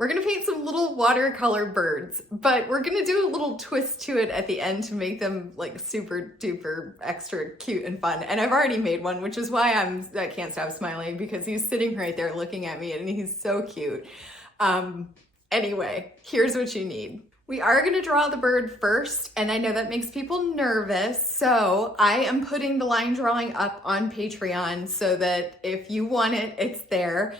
We're gonna paint some little watercolor birds, but we're gonna do a little twist to it at the end to make them like super duper extra cute and fun. And I've already made one, which is why I can't stop smiling, because he's sitting right there looking at me and he's so cute. Anyway, here's what you need. We are gonna draw the bird first, and I know that makes people nervous, so I am putting the line drawing up on Patreon so that if you want it, it's there.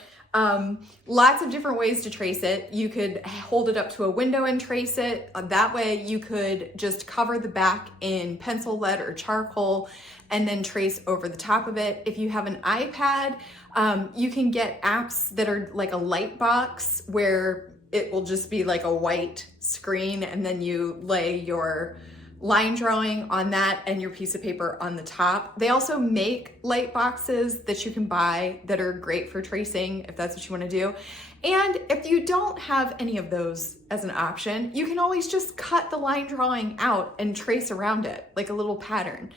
Lots of different ways to trace it. You could hold it up to a window and trace it. That way you could just cover the back in pencil lead or charcoal and then trace over the top of it. If you have an iPad, you can get apps that are like a light box where it will just be like a white screen, and then you lay your line drawing on that and your piece of paper on the top. They also make light boxes that you can buy that are great for tracing if that's what you want to do. And if you don't have any of those as an option, you can always just cut the line drawing out and trace around it like a little pattern.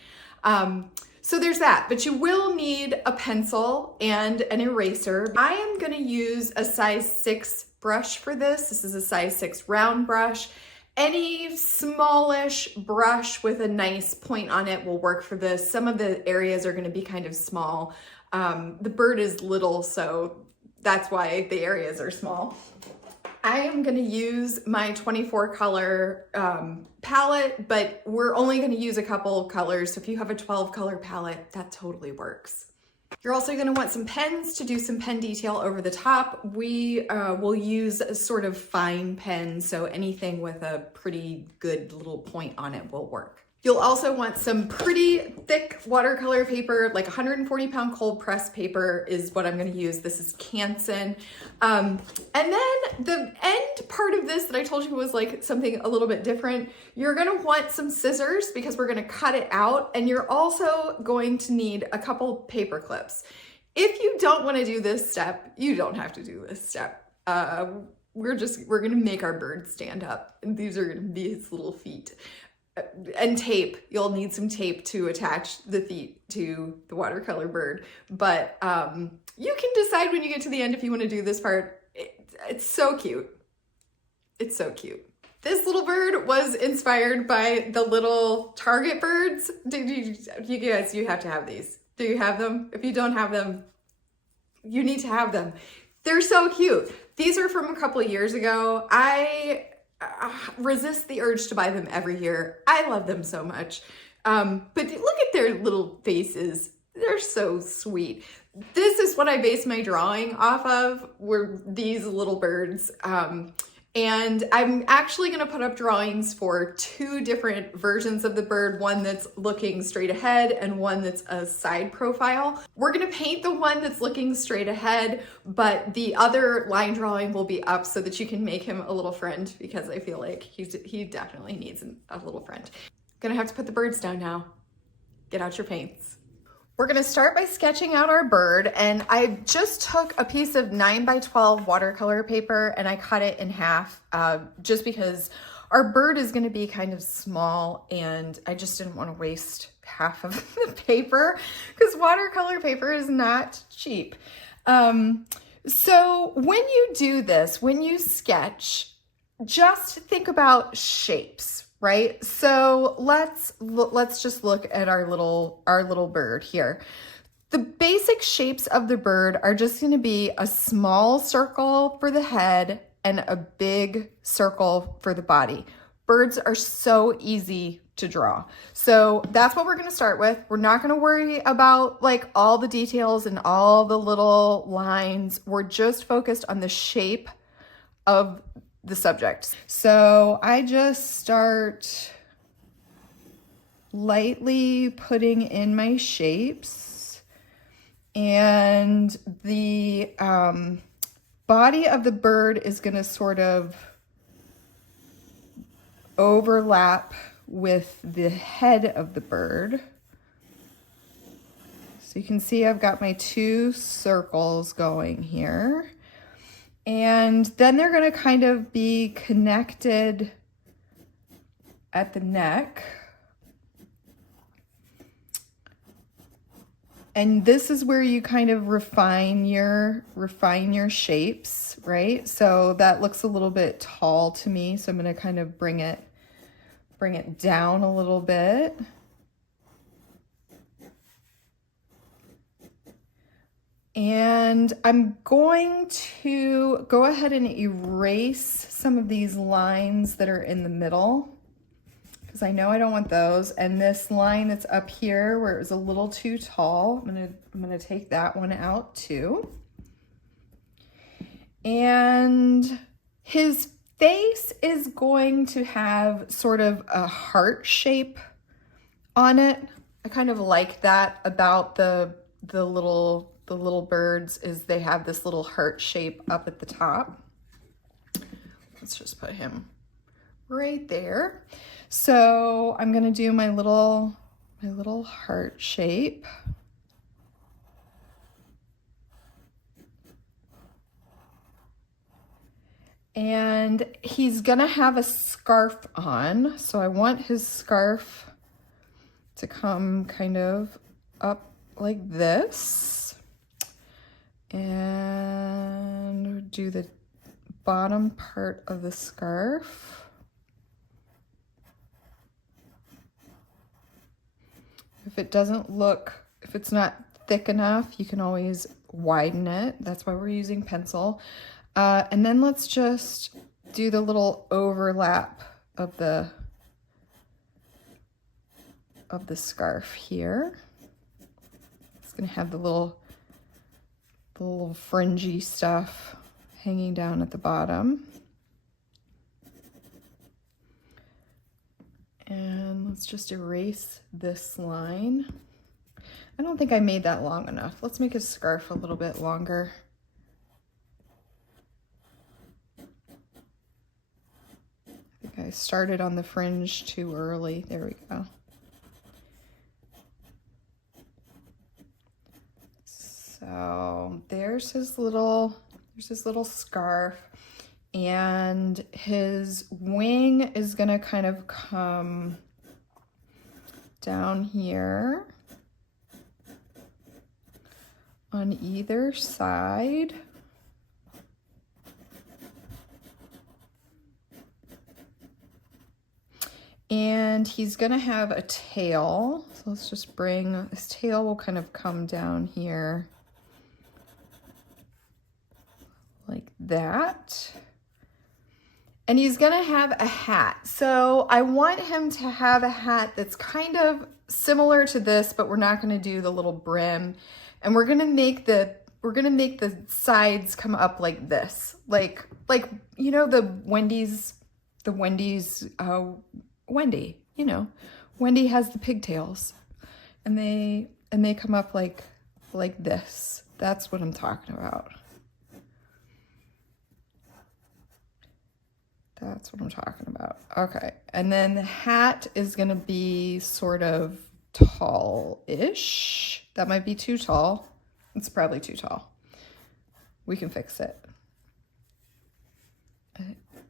So there's that, but you will need a pencil and an eraser. I am gonna use a size 6 brush for this. This is a size 6 round brush. Any smallish brush with a nice point on it will work for this. Some of the areas are going to be kind of small. The bird is little, so that's why the areas are small. I am going to use my 24 color palette, but we're only going to use a couple of colors. So if you have a 12 color palette, that totally works. You're also going to want some pens to do some pen detail over the top. We will use a sort of fine pen, so anything with a pretty good little point on it will work. You'll also want some pretty thick watercolor paper, like 140-pound cold press paper is what I'm going to use. This is Canson. And then the end part of this that I told you was like something a little bit different. You're going to want some scissors because we're going to cut it out, and you're also going to need a couple paper clips. If you don't want to do this step, you don't have to do this step. We're going to make our bird stand up, and these are going to be his little feet. And tape. You'll need some tape to attach the feet to the watercolor bird. But you can decide when you get to the end if you want to do this part. It's so cute. It's so cute. This little bird was inspired by the little Target birds. You guys, you have to have these. Do you have them? If you don't have them, you need to have them. They're so cute. These are from a couple of years ago. I resist the urge to buy them every year. I love them so much. But look at their little faces. They're so sweet. This is what I base my drawing off of, were these little birds. And I'm actually going to put up drawings for 2 different versions of the bird, one that's looking straight ahead and one that's a side profile. We're going to paint the one that's looking straight ahead, but the other line drawing will be up so that you can make him a little friend, because I feel like he definitely needs a little friend. Gonna have to put the birds down now. Get out your paints. We're gonna start by sketching out our bird, and I just took a piece of 9x12 watercolor paper and I cut it in half just because our bird is gonna be kind of small and I just didn't wanna waste half of the paper because watercolor paper is not cheap. So when you do this, when you sketch, just think about shapes. Right? So let's just look at our little bird here. The basic shapes of the bird are just going to be a small circle for the head and a big circle for the body. Birds are so easy to draw. So that's what we're going to start with. We're not going to worry about like all the details and all the little lines. We're just focused on the shape of the subject. So I just start lightly putting in my shapes, and the body of the bird is going to sort of overlap with the head of the bird. So you can see I've got my 2 circles going here. And then they're going to kind of be connected at the neck. And this is where you kind of refine your shapes, right? So that looks a little bit tall to me, so I'm going to kind of bring it down a little bit. And I'm going to go ahead and erase some of these lines that are in the middle, because I know I don't want those. And this line that's up here where it was a little too tall, I'm gonna take that one out too. And his face is going to have sort of a heart shape on it. I kind of like that about the little birds, is they have this little heart shape up at the top. Let's just put him right there. So I'm gonna do my little heart shape. And he's gonna have a scarf on, so I want his scarf to come kind of up like this, and do the bottom part of the scarf. If it's not thick enough, you can always widen it. That's why we're using pencil. And then let's just do the little overlap of the scarf here. It's gonna have the little fringy stuff hanging down at the bottom. And let's just erase this line. I don't think I made that long enough. Let's make his scarf a little bit longer. I think I started on the fringe too early. There we go. So there's his little scarf, and his wing is gonna kind of come down here on either side. And he's gonna have a tail. So let's just bring, his tail will kind of come down here like that. And he's gonna have a hat. So I want him to have a hat that's kind of similar to this, but we're not gonna do the little brim. And we're gonna make the sides come up like this. Like you know, the Wendy's Wendy, you know, Wendy has the pigtails, and they come up like this. That's what I'm talking about. That's what I'm talking about. Okay, and then the hat is gonna be sort of tall-ish. That might be too tall. It's probably too tall. We can fix it.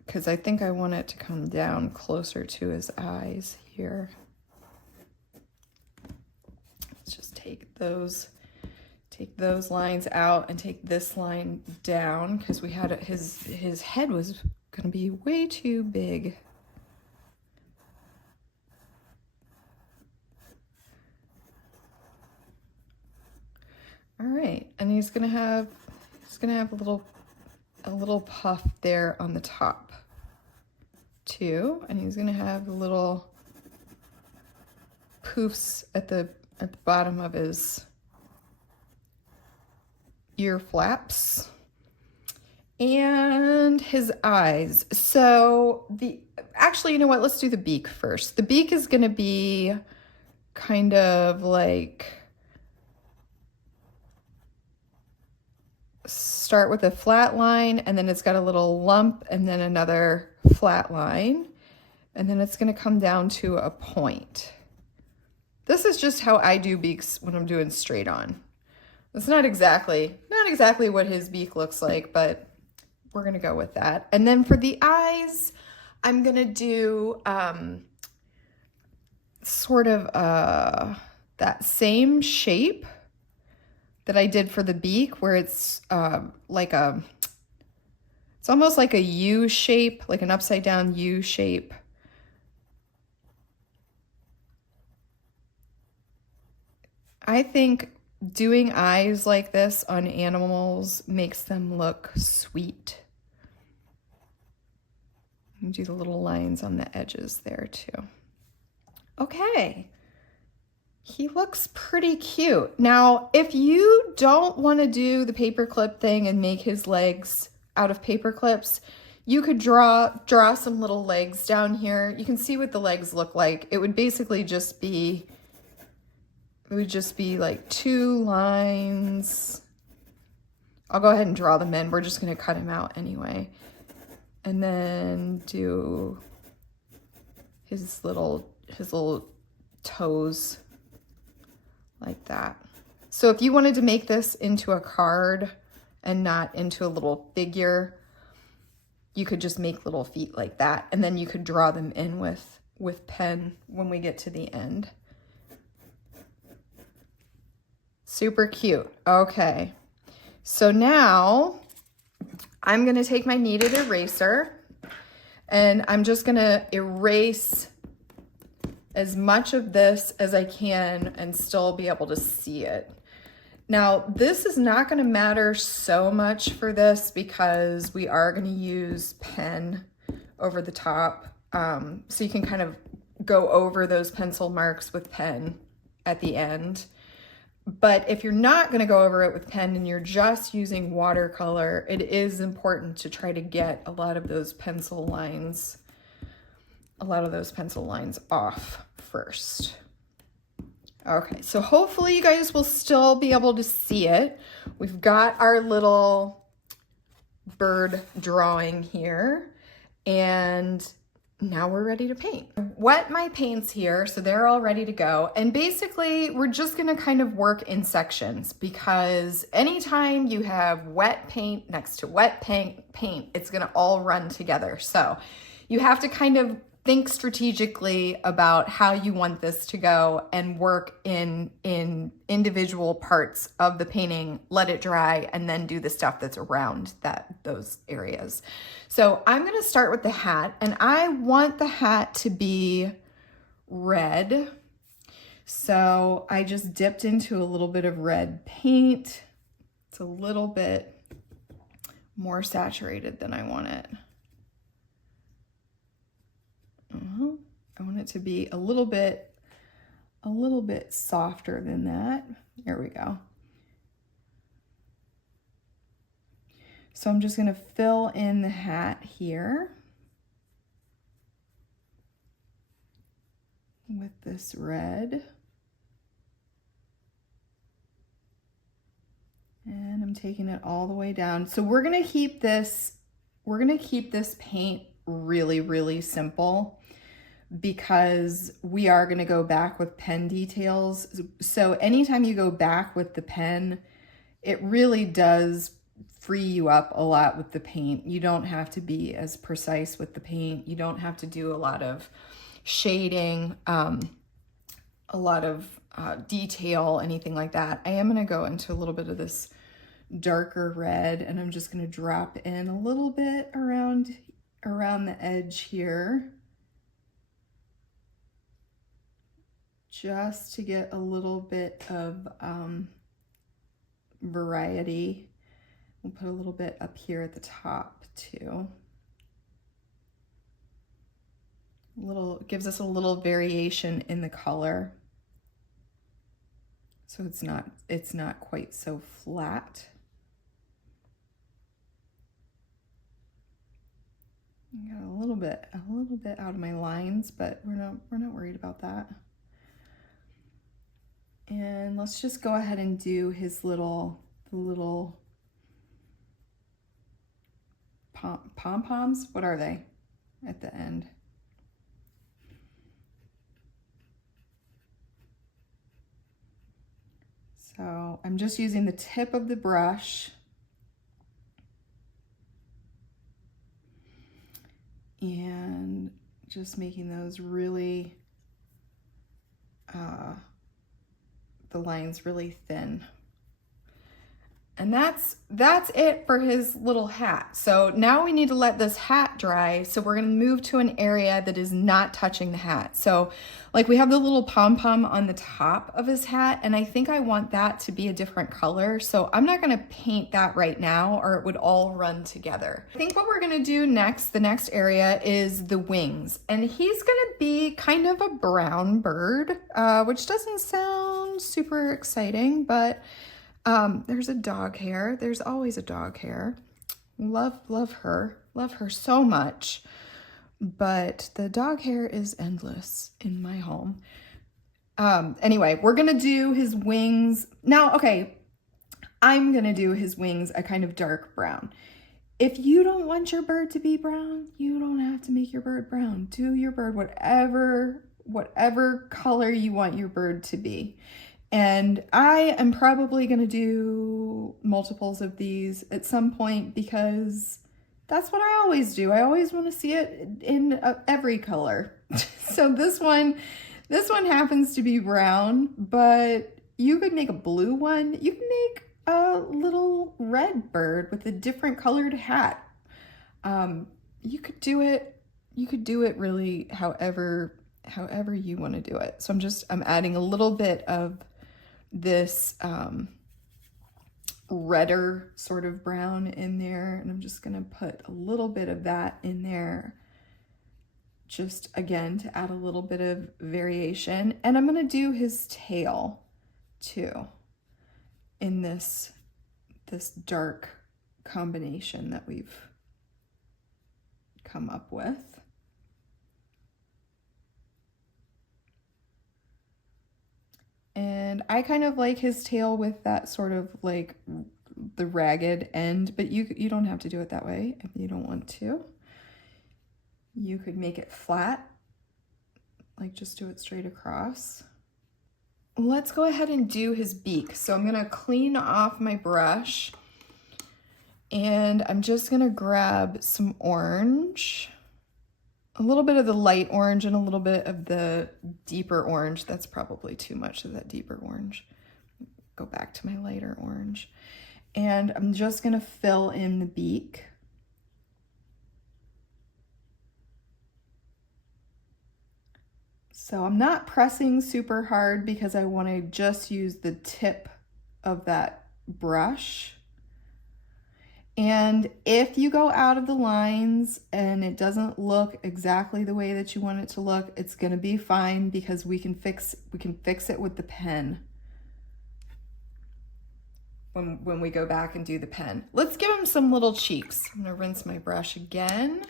Because I think I want it to come down closer to his eyes here. Let's just take those lines out and take this line down, because we had his head was gonna be way too big. All right, and he's gonna have a little puff there on the top too, and he's gonna have little poofs at the bottom of his ear flaps. And his eyes. So actually, you know what? Let's do the beak first. The beak is going to be kind of like, start with a flat line, and then it's got a little lump, and then another flat line, and then it's going to come down to a point. This is just how I do beaks when I'm doing straight on. It's not exactly what his beak looks like, but we're gonna go with that. And then for the eyes, I'm gonna do sort of that same shape, that I did for the beak, where it's it's almost like a U shape, like an upside down U shape. I think doing eyes like this on animals makes them look sweet. And do the little lines on the edges there too. Okay. He looks pretty cute. Now, if you don't want to do the paperclip thing and make his legs out of paper clips, you could draw some little legs down here. You can see what the legs look like. It would basically just be, like 2 lines. I'll go ahead and draw them in. We're just going to cut him out anyway. And then do his little toes like that. So if you wanted to make this into a card and not into a little figure, you could just make little feet like that, and then you could draw them in with pen when we get to the end. Super cute. Okay, so now I'm gonna take my kneaded eraser and I'm just gonna erase as much of this as I can and still be able to see it. Now, this is not going to matter so much for this because we are going to use pen over the top. So you can kind of go over those pencil marks with pen at the end. But if you're not going to go over it with pen and you're just using watercolor, it is important to try to get a lot of those pencil lines off first. Okay, so hopefully you guys will still be able to see it. We've got our little bird drawing here, and now we're ready to paint. I wet my paints here, so they're all ready to go. And basically, we're just gonna kind of work in sections, because anytime you have wet paint next to wet paint, it's gonna all run together. So you have to kind of think strategically about how you want this to go and work in individual parts of the painting, let it dry, and then do the stuff that's around those areas. So I'm gonna start with the hat, and I want the hat to be red. So I just dipped into a little bit of red paint. It's a little bit more saturated than I want it. I want it to be a little bit softer than that. There we go. So I'm just going to fill in the hat here with this red. And I'm taking it all the way down. So we're going to keep this paint really, really simple, because we are going to go back with pen details. So anytime you go back with the pen, it really does free you up a lot with the paint. You don't have to be as precise with the paint. You don't have to do a lot of shading, a lot of detail, anything like that. I am going to go into a little bit of this darker red, and I'm just going to drop in a little bit around the edge here, just to get a little bit of variety. We'll put a little bit up here at the top too. Gives us a little variation in the color, so it's not quite so flat. I got a little bit out of my lines, but we're not worried about that. And let's just go ahead and do his little pom-poms. What are they at the end? So I'm just using the tip of the brush and just making those really, the lines really thin. And that's it for his little hat. So now we need to let this hat dry. So we're gonna move to an area that is not touching the hat. So like we have the little pom-pom on the top of his hat, and I think I want that to be a different color. So I'm not gonna paint that right now or it would all run together. I think what we're gonna do next, the next area is the wings. And he's gonna be kind of a brown bird, which doesn't sound super exciting, but there's a dog hair. There's always a dog hair. Love her. Love her so much. But the dog hair is endless in my home. Anyway, we're gonna do his wings. Now, okay, I'm gonna do his wings a kind of dark brown. If you don't want your bird to be brown, you don't have to make your bird brown. Do your bird whatever color you want your bird to be. And I am probably gonna do multiples of these at some point because that's what I always do. I always wanna see it in every color. So this one happens to be brown, but you could make a blue one. You can make a little red bird with a different colored hat. You could do it really however you wanna do it. So I'm adding a little bit of this redder sort of brown in there, and I'm just gonna put a little bit of that in there, just again to add a little bit of variation. And I'm gonna do his tail too in this dark combination that we've come up with. And I kind of like his tail with that sort of like the ragged end, but you don't have to do it that way if you don't want to. You could make it flat, like just do it straight across. Let's go ahead and do his beak. So I'm gonna clean off my brush and I'm just gonna grab some orange, a little bit of the light orange and a little bit of the deeper orange. That's probably too much of that deeper orange. Go back to my lighter orange. And I'm just gonna fill in the beak. So I'm not pressing super hard because I wanna just use the tip of that brush. And if you go out of the lines and it doesn't look exactly the way that you want it to look, it's gonna be fine because we can fix it with the pen when we go back and do the pen. Let's give him some little cheeks. I'm gonna rinse my brush again,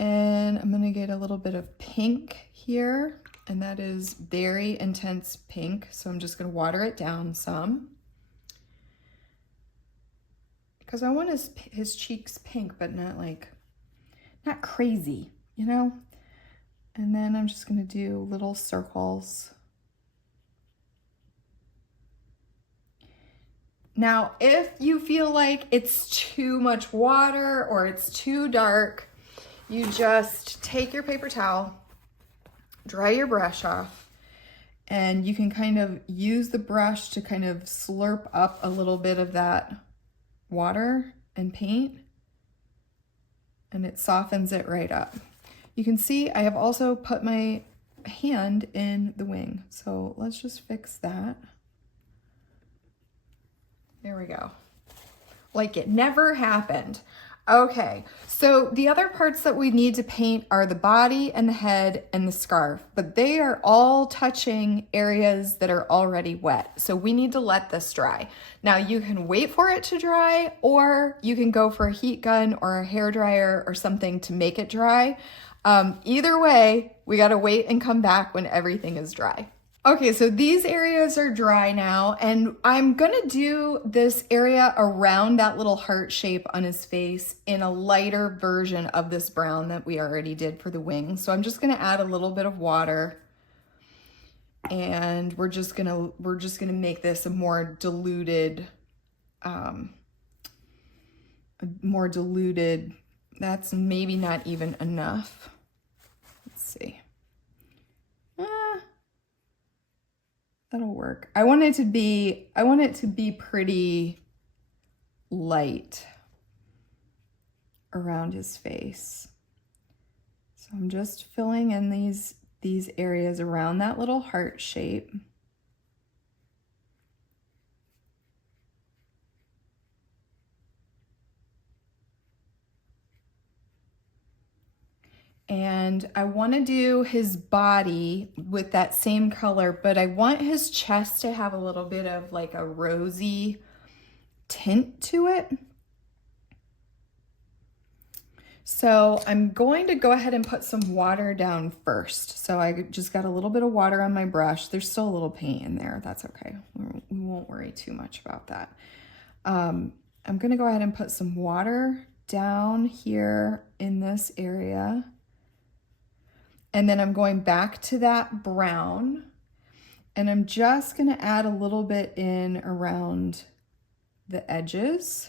and I'm gonna get a little bit of pink here, and that is very intense pink, so I'm just gonna water it down some, because I want his cheeks pink, but not crazy, you know? And then I'm just gonna do little circles. Now, if you feel like it's too much water or it's too dark, you just take your paper towel, dry your brush off, and you can kind of use the brush to kind of slurp up a little bit of that water and paint, and it softens it right up. You can see I have also put my hand in the wing, so let's just fix that. There we go. Like it never happened. Okay, so the other parts that we need to paint are the body and the head and the scarf, but they are all touching areas that are already wet. So we need to let this dry. Now you can wait for it to dry, or you can go for a heat gun or a hair dryer or something to make it dry. Either way, we gotta wait and come back when everything is dry. Okay, so these areas are dry now, and I'm gonna do this area around that little heart shape on his face in a lighter version of this brown that we already did for the wings. So I'm just gonna add a little bit of water, and we're just gonna make this a more diluted, that's maybe not even enough. Let's see. That'll work. I want it to be pretty light around his face. So I'm just filling in these areas around that little heart shape. And I want to do his body with that same color, but I want his chest to have a little bit of like a rosy tint to it. So I'm going to go ahead and put some water down first. So I just got a little bit of water on my brush. There's still a little paint in there. That's okay. We won't worry too much about that. I'm going to go ahead and put some water down here in this area. And then I'm going back to that brown, and I'm just going to add a little bit in around the edges.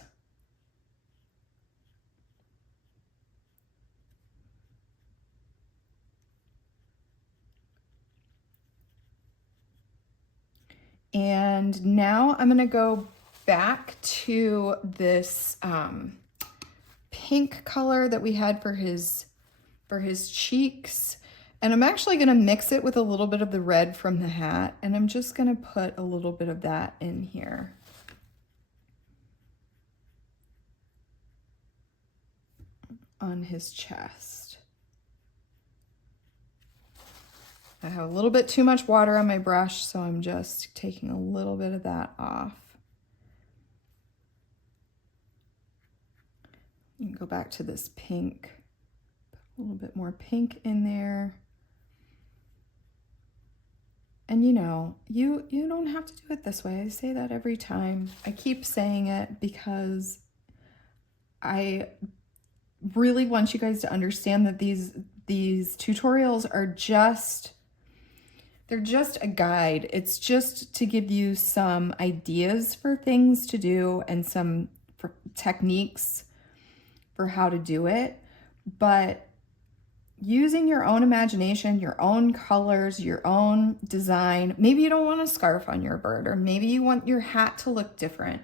And now I'm going to go back to this pink color that we had for his cheeks. And I'm actually going to mix it with a little bit of the red from the hat, and I'm just going to put a little bit of that in here. On his chest. I have a little bit too much water on my brush, so I'm just taking a little bit of that off. You can go back to this pink, put a little bit more pink in there. And you know, you don't have to do it this way. I say that every time. I keep saying it because I really want you guys to understand that these tutorials are they're just a guide. It's just to give you some ideas for things to do and some techniques for how to do it. But using your own imagination, your own colors, your own design. Maybe you don't want a scarf on your bird, or maybe you want your hat to look different.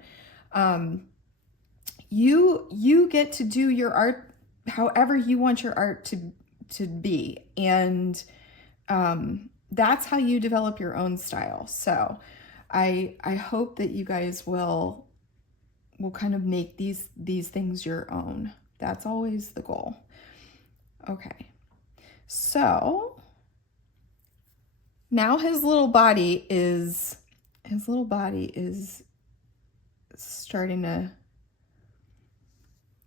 You get to do your art however you want your art to be. And that's how you develop your own style. So I hope that you guys will kind of make these things your own. That's always the goal. Okay. So now his little body is starting to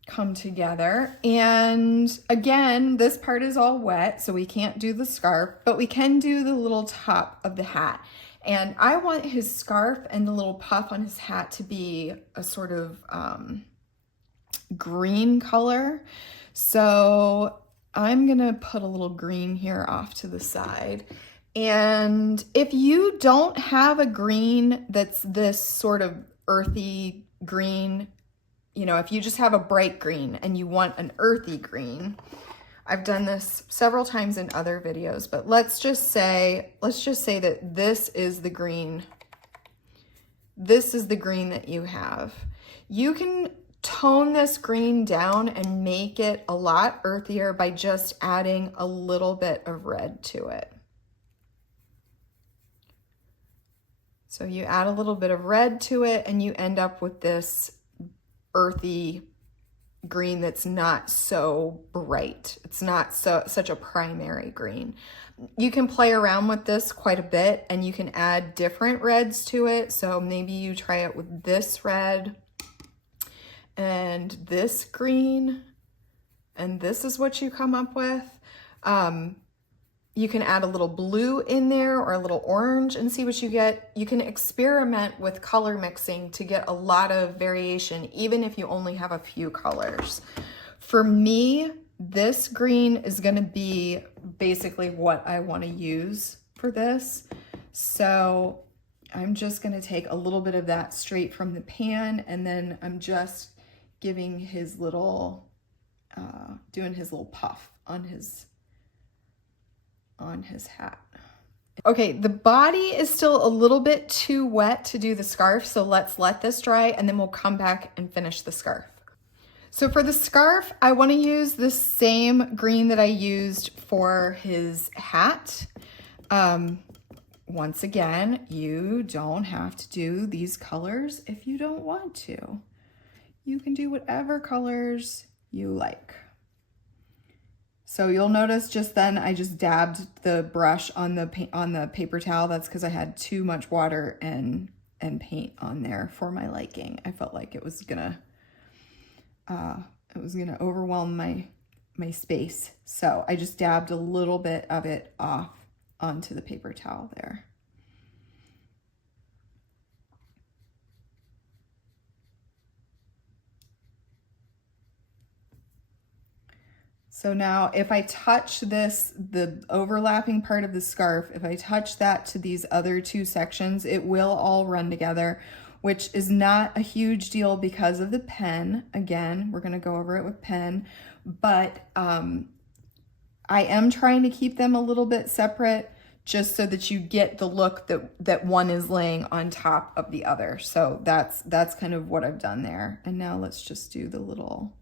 come together. And again, this part is all wet, so we can't do the scarf, but we can do the little top of the hat. And I want his scarf and the little puff on his hat to be a sort of green color. So I'm gonna put a little green here off to the side. And if you don't have a green that's this sort of earthy green, you know, if you just have a bright green and you want an earthy green, I've done this several times in other videos, but let's just say that this is the green. This is the green that you have. You can tone this green down and make it a lot earthier by just adding a little bit of red to it. So you add a little bit of red to it and you end up with this earthy green that's not so bright. It's not such a primary green. You can play around with this quite a bit and you can add different reds to it. So maybe you try it with this red and this green, and this is what you come up with. You can add a little blue in there or a little orange and see what you get. You can experiment with color mixing to get a lot of variation, even if you only have a few colors. For me, this green is going to be basically what I want to use for this. So I'm just going to take a little bit of that straight from the pan, and then I'm just giving his little, doing his little puff on his hat. Okay, the body is still a little bit too wet to do the scarf, so let's let this dry and then we'll come back and finish the scarf. So for the scarf, I want to use the same green that I used for his hat. Once again, you don't have to do these colors if you don't want to. You can do whatever colors you like. So you'll notice just then I just dabbed the brush on the paper towel. That's because I had too much water and paint on there for my liking. I felt like it was gonna overwhelm my space. So I just dabbed a little bit of it off onto the paper towel there. So now if I touch this, the overlapping part of the scarf, if I touch that to these other two sections, it will all run together, which is not a huge deal because of the pen. Again, we're gonna go over it with pen, but I am trying to keep them a little bit separate just so that you get the look that one is laying on top of the other. So that's kind of what I've done there. And now let's just do the little,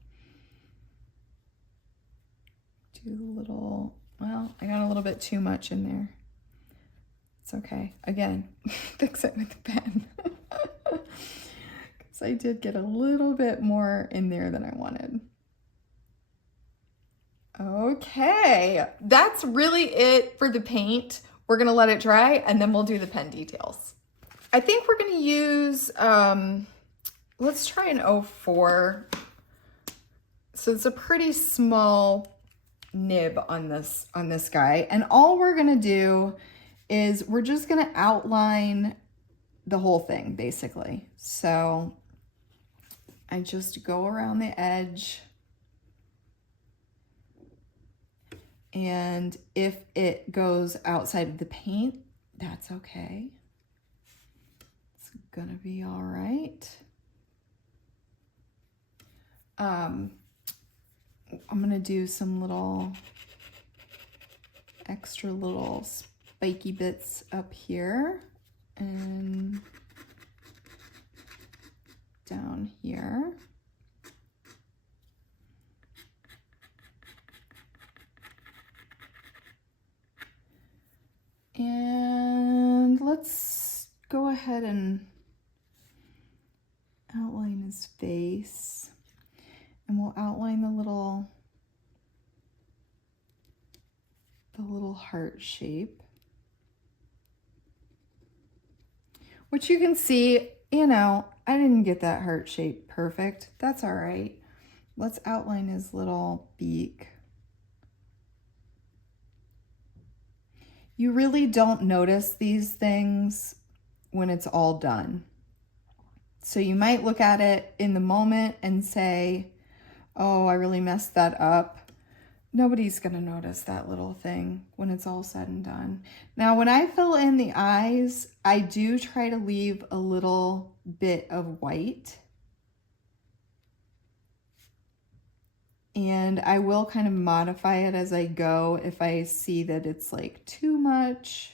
well, I got a little bit too much in there. It's okay. Again, fix it with the pen. Because I did get a little bit more in there than I wanted. Okay, that's really it for the paint. We're gonna let it dry and then we'll do the pen details. I think we're gonna use, let's try an 04. So it's a pretty small nib on this guy, and all we're gonna do is we're just gonna outline the whole thing basically. So I just go around the edge, and if it goes outside of the paint, that's okay. It's gonna be all right. I'm gonna do some little extra little spiky bits up here and down here. And let's go ahead and outline his face. And we'll outline the little heart shape. Which you can see, you know, I didn't get that heart shape perfect. That's all right. Let's outline his little beak. You really don't notice these things when it's all done. So you might look at it in the moment and say, oh, I really messed that up. Nobody's gonna notice that little thing when it's all said and done. Now, when I fill in the eyes, I do try to leave a little bit of white. And I will kind of modify it as I go if I see that it's like too much.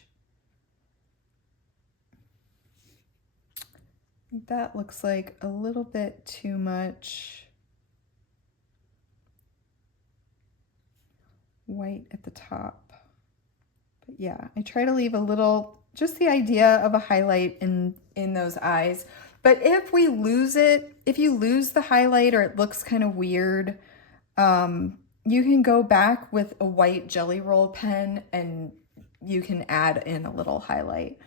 That looks like a little bit too much white at the top. But yeah, I try to leave a little, just the idea of a highlight in those eyes. But if we lose it, if you lose the highlight or it looks kind of weird, you can go back with a white Jelly Roll pen and you can add in a little highlight.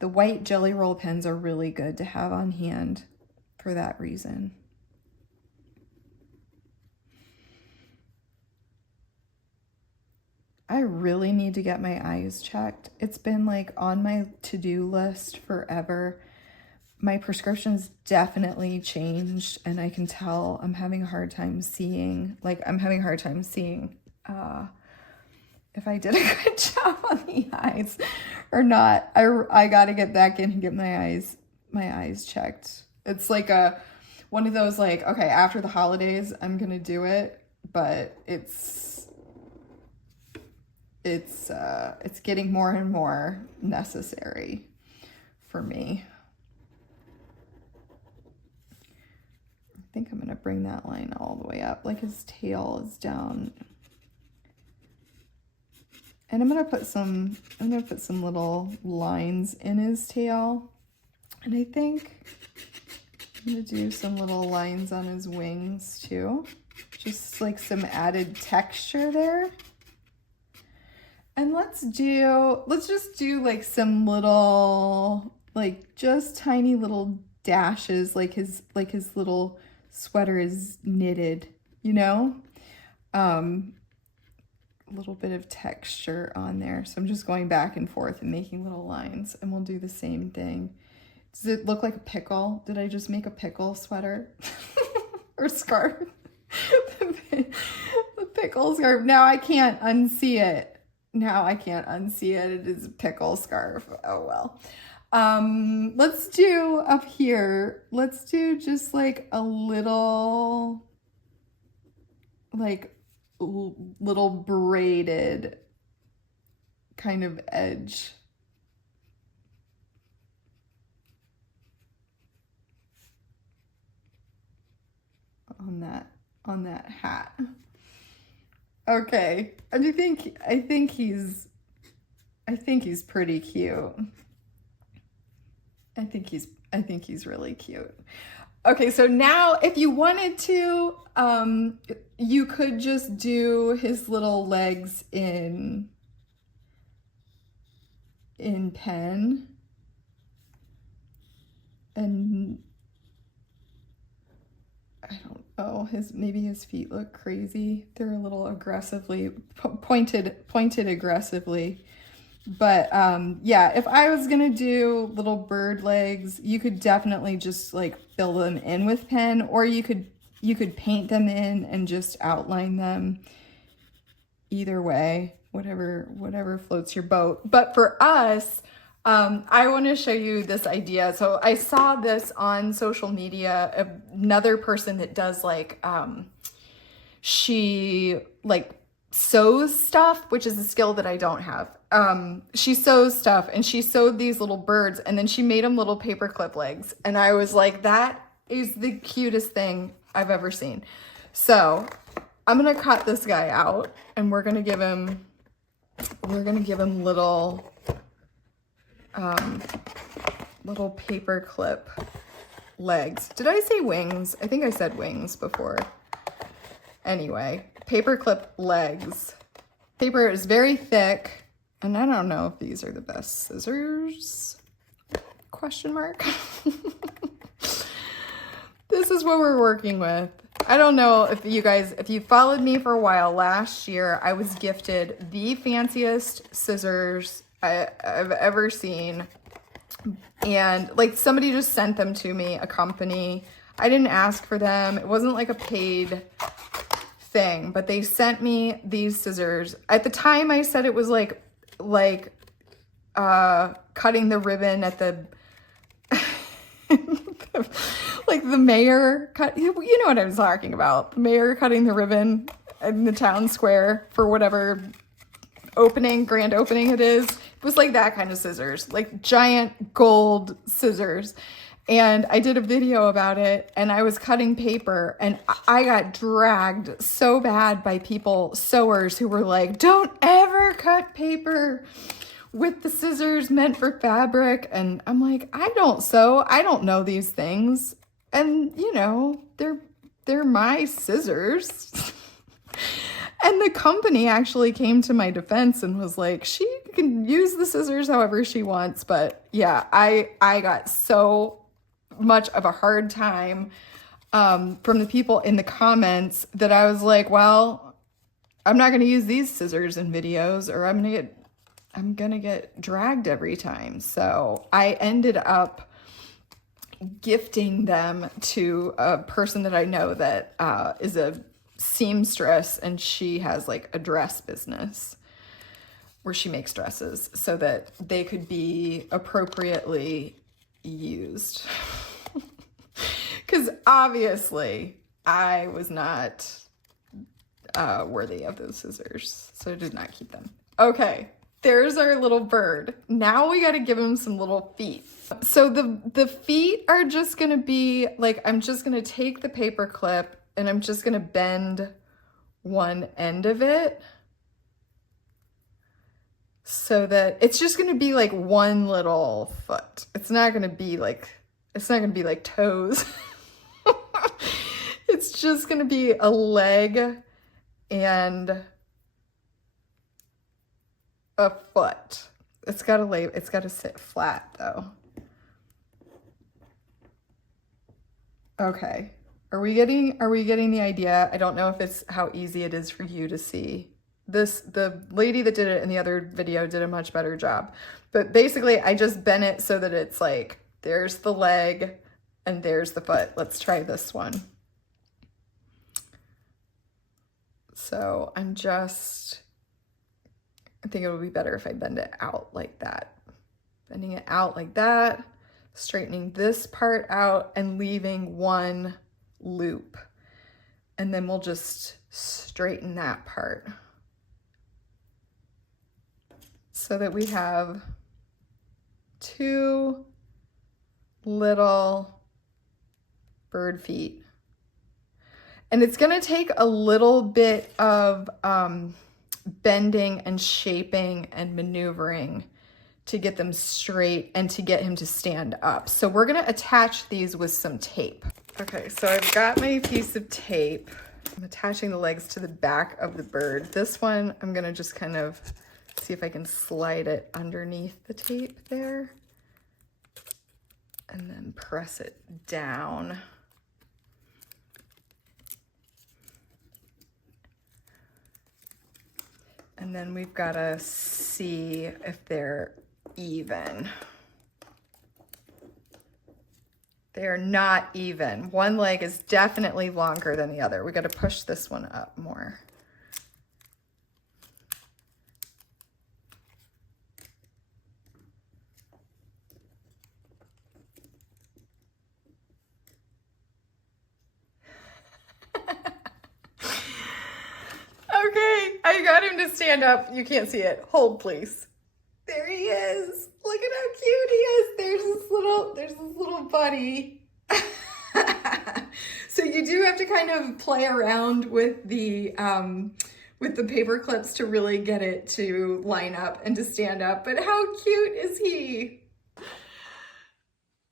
The white Jelly Roll pens are really good to have on hand for that reason. I really need to get my eyes checked. It's been like on my to-do list forever. My prescription's definitely changed and I can tell I'm having a hard time seeing, if I did a good job on the eyes or not. I gotta get back in and get my eyes checked. It's like one of those like, okay, after the holidays, I'm gonna do it, but it's it's getting more and more necessary for me. I think I'm gonna bring that line all the way up, like his tail is down. And I'm gonna put some little lines in his tail. And I think I'm gonna do some little lines on his wings too. Just like some added texture there. And let's just do like some little, like just tiny little dashes, like his little sweater is knitted, you know? A little bit of texture on there. So I'm just going back and forth and making little lines, and we'll do the same thing. Does it look like a pickle? Did I just make a pickle sweater or scarf? The pickle scarf. Now I can't unsee it. Now I can't unsee it. It is a pickle scarf. Oh well. Let's do up here. Let's do just like a little, like little braided kind of edge. On that hat. Okay. I think he's pretty cute. I think he's really cute. Okay, so now if you wanted to, you could just do his little legs in pen, and I don't know, maybe his feet look crazy. They're a little aggressively pointed aggressively. But yeah, if I was gonna do little bird legs, you could definitely just like fill them in with pen, or you could paint them in and just outline them. Either way, whatever floats your boat. But for us, I want to show you this idea. So I saw this on social media. Another person that does like she like sews stuff, which is a skill that I don't have. She sews stuff, and she sewed these little birds, and then she made them little paperclip legs. And I was like, that is the cutest thing I've ever seen. So I'm going to cut this guy out, and we're going to give him little, little paperclip legs. Did I say wings? I think I said wings before. Anyway, paperclip legs. Paper is very thick, and I don't know if these are the best scissors, question mark. This is what we're working with. I don't know if you followed me for a while, last year I was gifted the fanciest scissors I've ever seen. And like somebody just sent them to me, a company. I didn't ask for them. It wasn't like a paid thing, but they sent me these scissors. At the time I said it was like cutting the ribbon at the like the mayor cut, you know what I was talking about. The mayor cutting the ribbon in the town square for whatever grand opening it is. It was like that kind of scissors, like giant gold scissors. And I did a video about it, and I was cutting paper, and I got dragged so bad by sewers who were like, don't ever cut paper with the scissors meant for fabric. And I'm like, I don't sew. I don't know these things. And you know, they're my scissors. And the company actually came to my defense and was like, she can use the scissors however she wants. But yeah, I got so much of a hard time from the people in the comments that I was like, well, I'm not going to use these scissors in videos, or I'm going to get dragged every time. So I ended up gifting them to a person that I know that is a seamstress, and she has like a dress business where she makes dresses so that they could be appropriately used. Because obviously I was not worthy of those scissors, so I did not keep them. Okay, there's our little bird. Now we gotta give him some little feet. So the feet are just gonna be like, I'm just gonna take the paper clip and I'm just gonna bend one end of it so that it's just gonna be like one little foot. It's not gonna be like toes. It's just gonna be a leg and a foot. It's gotta sit flat though. Okay, are we getting the idea? I don't know if it's how easy it is for you to see. The lady that did it in the other video did a much better job. But basically I just bent it so that it's like, there's the leg and there's the foot. Let's try this one. So I think it would be better if I bend it out like that. Bending it out like that, straightening this part out and leaving one loop. And then we'll just straighten that part so that we have two little bird feet. And it's gonna take a little bit of bending and shaping and maneuvering to get them straight and to get him to stand up. So we're gonna attach these with some tape. Okay, so I've got my piece of tape. I'm attaching the legs to the back of the bird. This one, I'm gonna just kind of see if I can slide it underneath the tape there and then press it down. And then we've got to see if they're even. They're not even. One leg is definitely longer than the other. We got to push this one up more. Okay, I got him to stand up. You can't see it. Hold, please. There he is. Look at how cute he is. There's this little buddy. So you do have to kind of play around with the paper clips to really get it to line up and to stand up. But how cute is he?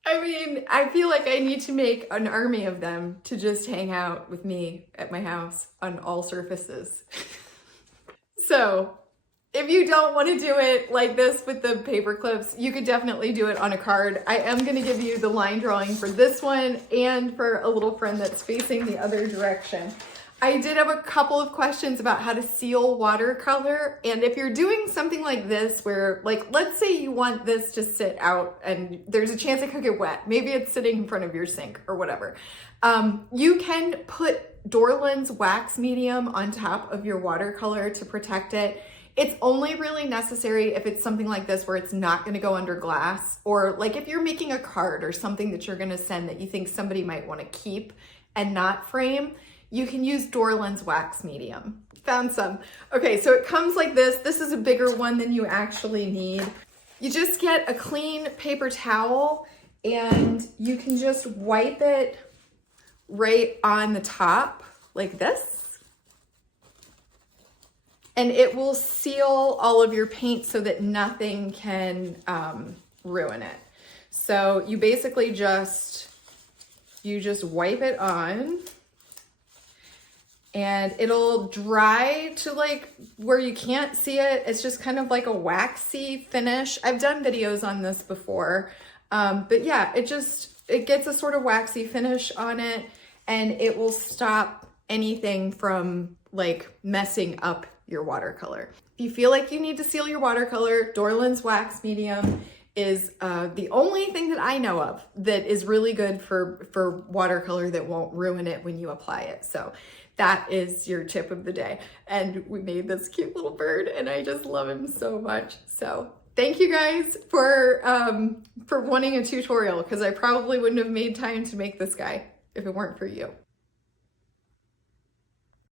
I mean, I feel like I need to make an army of them to just hang out with me at my house on all surfaces. So if you don't want to do it like this with the paper clips, you could definitely do it on a card. I am going to give you the line drawing for this one and for a little friend that's facing the other direction. I did have a couple of questions about how to seal watercolor. And if you're doing something like this where, like, let's say you want this to sit out and there's a chance it could get wet. Maybe it's sitting in front of your sink or whatever. You can put Dorland's wax medium on top of your watercolor to protect it. It's only really necessary if it's something like this where it's not going to go under glass, or like if you're making a card or something that you're going to send that you think somebody might want to keep and not frame. You can use Dorland's wax medium. Found some. Okay, so it comes like this. This is a bigger one than you actually need. You just get a clean paper towel and you can just wipe it right on the top like this. And it will seal all of your paint so that nothing can ruin it. So you basically just wipe it on. And it'll dry to like where you can't see it. It's just kind of like a waxy finish. I've done videos on this before. But yeah, it gets a sort of waxy finish on it and it will stop anything from like messing up your watercolor. If you feel like you need to seal your watercolor, Dorland's wax medium is the only thing that I know of that is really good for watercolor that won't ruin it when you apply it. So that is your tip of the day. And we made this cute little bird and I just love him so much. So thank you guys for wanting a tutorial, because I probably wouldn't have made time to make this guy if it weren't for you.